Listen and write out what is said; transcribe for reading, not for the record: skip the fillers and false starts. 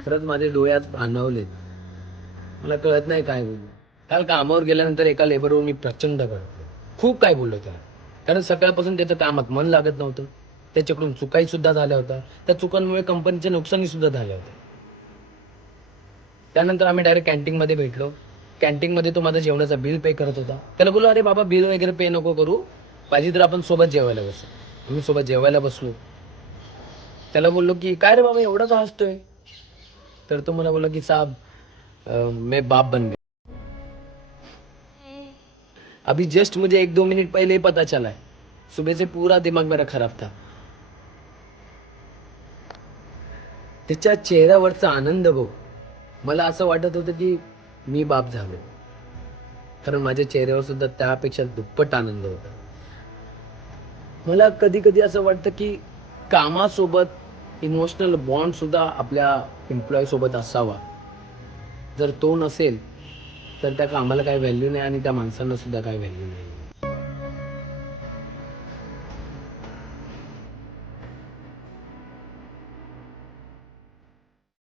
खरंच माझे डोळ्यात भांडवले. मला कळत नाही काय बोलू. काल कामावर गेल्यानंतर एका लेबरवर मी प्रचंड कळतो. खूप काय बोललो त्याला. कारण सकाळपासून त्याचं कामात मन लागत नव्हतं. त्याच्याकडून चुकाही सुद्धा झाल्या होत्या. त्या चुकांमुळे कंपनीचे नुकसानी सुद्धा झाले होते. त्यानंतर आम्ही डायरेक्ट कॅन्टीनमध्ये भेटलो. कॅन्टीनमध्ये तो माझा जेवणाचा बिल पे करत होता. त्याला बोललो, अरे बाबा बिल वगैरे पे नको करू. पाहिजे तर आपण सोबत जेवायला बसू. आम्ही सोबत जेवायला बसलो. त्याला बोललो की काय रे बाबा एवढा का हसतोय? तर तो मला बोला की साहब मैं बाप बन गया. अभी जस्ट मुझे 1-2 मिनट पहले ही पता चला है. सुबह से पूरा दिमाग मेरा खराब था. त्याच्या चेहऱ्यावरचा आनंद बघ. मला असं वाटत होतं की मी बाप झालो. कारण माझ्या चेहऱ्यावर सुद्धा त्यापेक्षा दुप्पट आनंद होता. मला कधी कधी असं वाटतं की कामासोबत इमोशनल बॉन्ड सुद्धा आपल्या एम्प्लॉय सोबत असावा. जर तो नसेल तर त्या कामाला काही व्हॅल्यू नाही आणि त्या माणसांना सुद्धा काही व्हॅल्यू नाही.